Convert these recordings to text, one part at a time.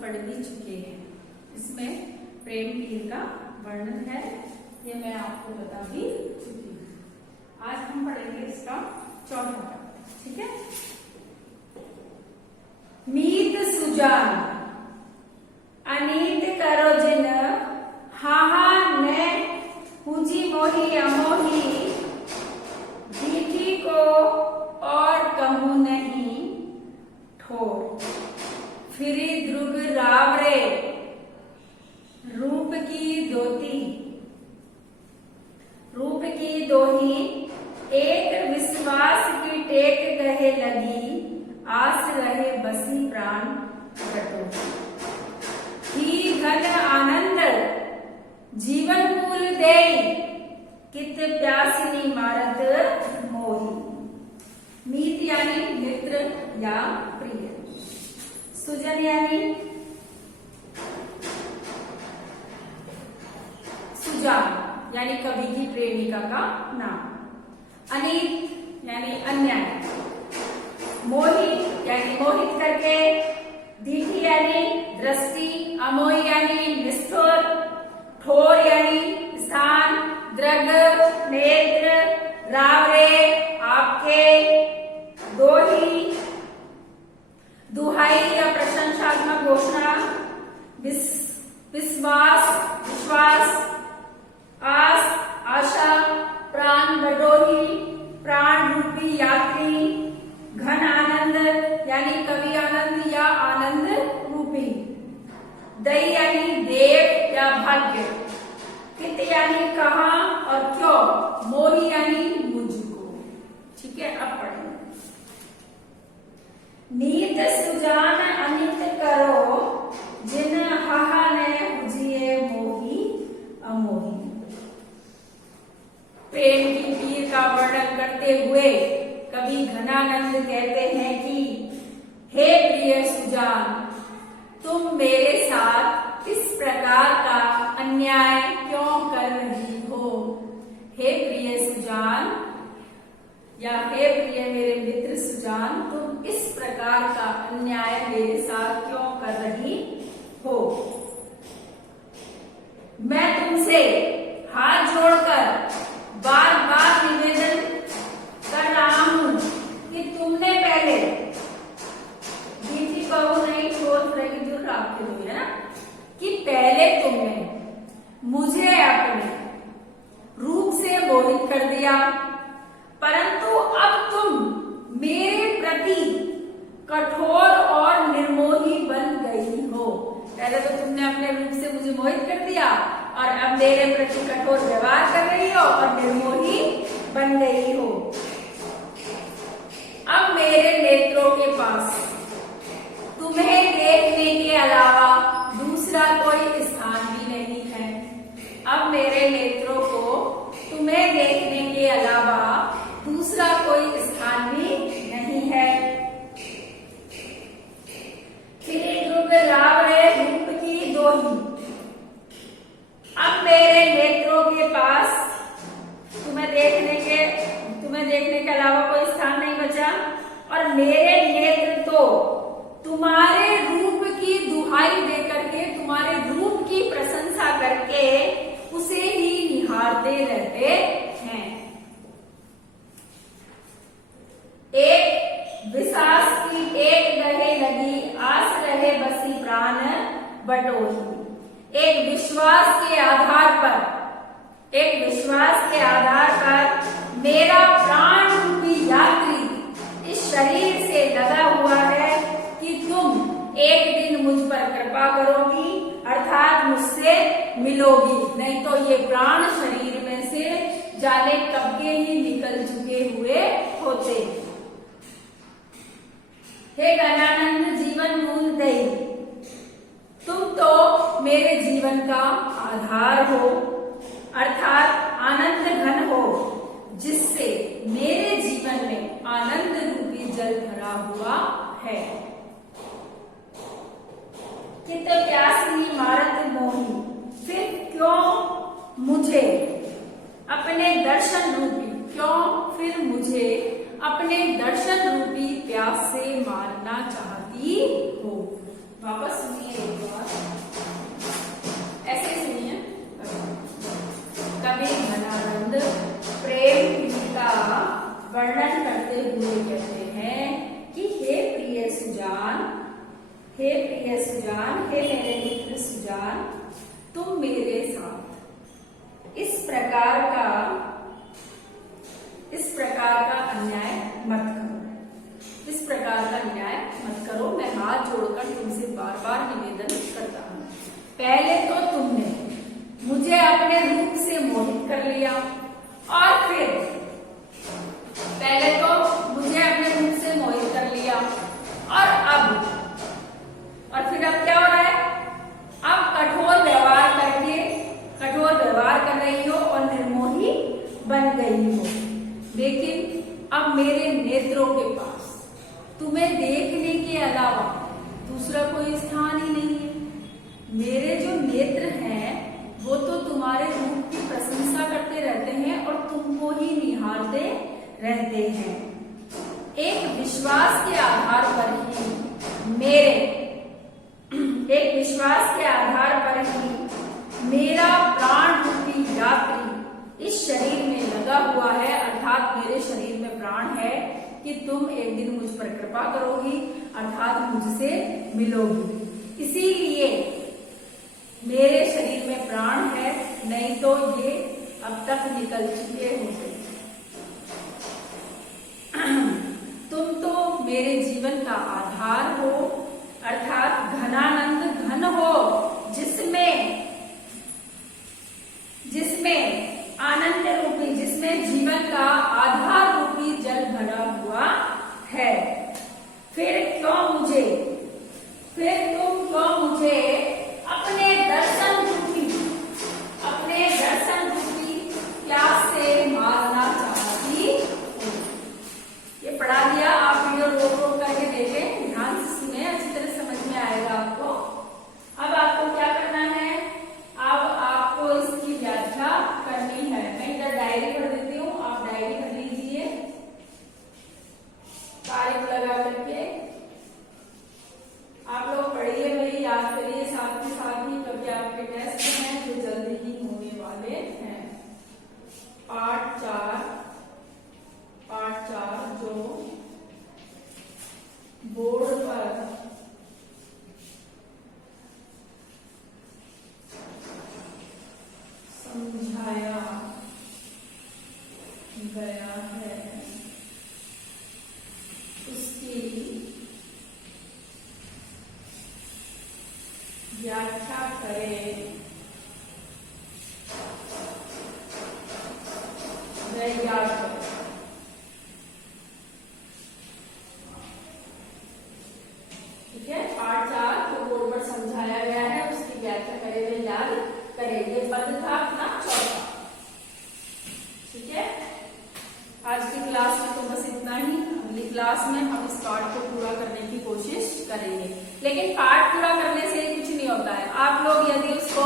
पढ़ भी चुके हैं। इसमें प्रेम वीर का वर्णन है, ये मैं आपको बता भी चुकी हूँ। आज हम पढ़ेंगे इसका चौथा पाठ, ठीक है। मीत सुजान अनीत करो जिन, हाहा ने हुजी मोही अमोही, दीठी को और कहूं नहीं ठोर, फिरी ध्रुव रावरे रूप की दोती, रूप की दोही, एक विश्वास की टेक गहे लगी, आस रहे बसी प्राण बटो, ही घन आनंद जीवन मूल दे, कित प्यासिनी मारत मोही। मीत यानी मित्र या प्रिय, सुजन यानी सुजान यानी कवि की प्रेमिका का नाम, अनीत यानी अन्याय, मोही यानी मोहित करके, दीठी यानी दृष्टि, अमोही यानी निष्ठुर, ठोर यानी स्थान, दृग नेत्र, रावरे आपके, दोही दुहाई या प्रशंसात्मक घोषणा, विश्वास विश्वास, आस आशा, प्राण बटोही प्राण रूपी यात्री, घन आनंद यानी कवि आनंद या आनंद रूपी, दई यानी देव या भाग्य, कित यानी कहां और क्यों, मोही यानी मुझको, ठीक है। अब पढ़ेंगे। नीत सुजान अनित करो जिन, हाहा ने हुजिए मोही अमोही। प्रेम की पीर का वर्णन करते हुए कवि घनानंद कहते हैं कि हे प्रिय सुजान, तुम मेरे साथ इस प्रकार का अन्याय क्यों कर रही हो। हे प्रिय सुजान या हे प्रिय मेरे मित्र सुजान, तुम इस प्रकार का अन्याय मेरे साथ क्यों कर रही हो। मैं तुमसे हाथ जोड़कर बार बार निवेदन कर रहा हूं कि तुमने पहले, दीदी कहू नहीं छोड़ रही जो रात के लिए, है ना, कि पहले तुमने मुझे अपने रूप से मोहित कर दिया, परंतु अब तुम मेरे प्रति कठोर और निर्मोही बन गई हो। पहले तो तुमने अपने रूप से मुझे मोहित कर दिया और अब मेरे प्रति कठोर व्यवहार कर रही हो और निर्मोही बन गई हो। अब मेरे नेत्रों के पास तुम्हें देखने के अलावा दूसरा कोई स्थान भी नहीं है। अब मेरे नेत्रों को तुम्हें देखने के अलावा दूसरा कोई स्थान भी नहीं है। फिर ध्रुव रावरे रूप की दोही, अब मेरे नेत्रों के पास तुम्हें देखने के अलावा कोई स्थान नहीं बचा और मेरे नेत्र तो तुम्हारे रूप की दुहाई देकर के, तुम्हारे रूप की प्रशंसा करके उसे ही निहारते रहते हैं। एक विश्वास की टेक गहे लगी, आस रहे बसी प्राण बटोही। एक विश्वास के आधार पर मेरा प्राण रूपी यात्री इस शरीर से लगा हुआ है कि तुम एक दिन मुझ पर कृपा करोगी, अर्थात मुझसे मिलोगी, नहीं तो ये प्राण शरीर में से जाने कब के ही निकल चुके हुए होते। हे घनानंद जीवन मूल दई, तुम तो मेरे जीवन का आधार हो, अर्थात आनंद घन हो, जिससे मेरे जीवन में आनंद रूपी जल भरा हुआ है। कित प्यासी मारत मोही, फिर क्यों मुझे अपने दर्शन रूपी प्यास से मारना चाहती हो। वापस सुनिए। सुजान, हे मेरे मित्र सुजान, तुम मेरे साथ इस प्रकार का अन्याय मत करो, इस प्रकार का अन्याय मत करो। मैं हाथ जोड़कर तुमसे बार बार निवेदन करता हूँ। पहले तो तुमने मुझे अपने रूप से मोहित कर लिया, और फिर पहले तो मुझे अपने रूप से मोहित कर लिया, और फिर अब क्या हो रहा है? अब कठोर व्यवहार कर रही हो और निर्मोही बन गई हो। लेकिन अब मेरे नेत्रों के पास तुम्हें देखने के अलावा दूसरा कोई स्थान ही नहीं है। मेरे जो नेत्र हैं वो तो तुम्हारे रूप की प्रशंसा करते रहते हैं और तुमको ही निहारते रहते हैं। एक विश्वास के आधार पर ही मेरा प्राण रूपी यात्री इस शरीर में लगा हुआ है, अर्थात मेरे शरीर में प्राण है कि तुम एक दिन मुझ पर कृपा करोगी, अर्थात मुझसे मिलोगी। इसीलिए मेरे शरीर में प्राण है, नहीं तो ये अब तक निकल चुके होते। तुम तो मेरे जीवन का आधार हो, अर्थात घनानंद घन हो, जिसमें आनंद रूपी, जिसमें जीवन का आधार रूपी जल भरा हुआ है। फिर तुम क्यों मुझे अपने दर्शन रूपी प्यास से मारना चाहती हो। ये पढ़ा दिया, आप वीडियो रोक करके देखें, ध्यान से सुने, अच्छी तरह समझ में आएगा आपको। अब आपको क्या करना है? अब आपको इसकी व्याख्या करनी है। मैं इधर डायरी भर देती हूँ, आप डायरी भर लीजिए तारीख लगा करके। आप लोग पढ़िए भाई, याद करिए, साथ ही क्योंकि आपके टेस्ट हैं जो जल्दी ही होने वाले हैं। पार्ट 4 जो बोर्ड पर समझाया गया है, उसकी व्याख्या करें, याद करें। ठीक है, पार्ट 4 जो बोर्ड पर समझाया गया है उसकी व्याख्या करें व याद करें। ये पद था अपना चौथा। ठीक है, आज की क्लास में तो बस इतना ही। अगली क्लास में हम इस पार्ट को पूरा करने की कोशिश करेंगे, लेकिन पार्ट पूरा करने से कुछ नहीं होता है। आप लोग यदि उसको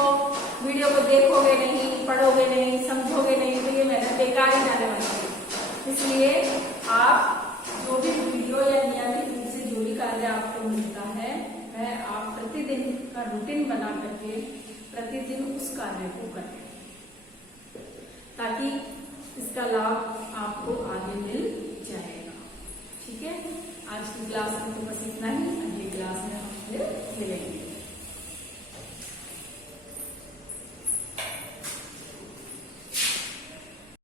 वीडियो को देखोगे नहीं, पढ़ोगे नहीं, समझोगे नहीं, तो ये मेहनत बेकार ही जाने वाली है। इसलिए आप जो भी वीडियो या नियमित रूप से जो भी कार्य आपको मिलता है, वह आप प्रतिदिन का रूटीन बना करके प्रतिदिन उस कार्य को करें, ताकि इसका लाभ आपको आगे मिल जाएगा। ठीक है, आज की क्लास में तो बस इतना ही। अगली क्लास में हम फिर मिलेंगे।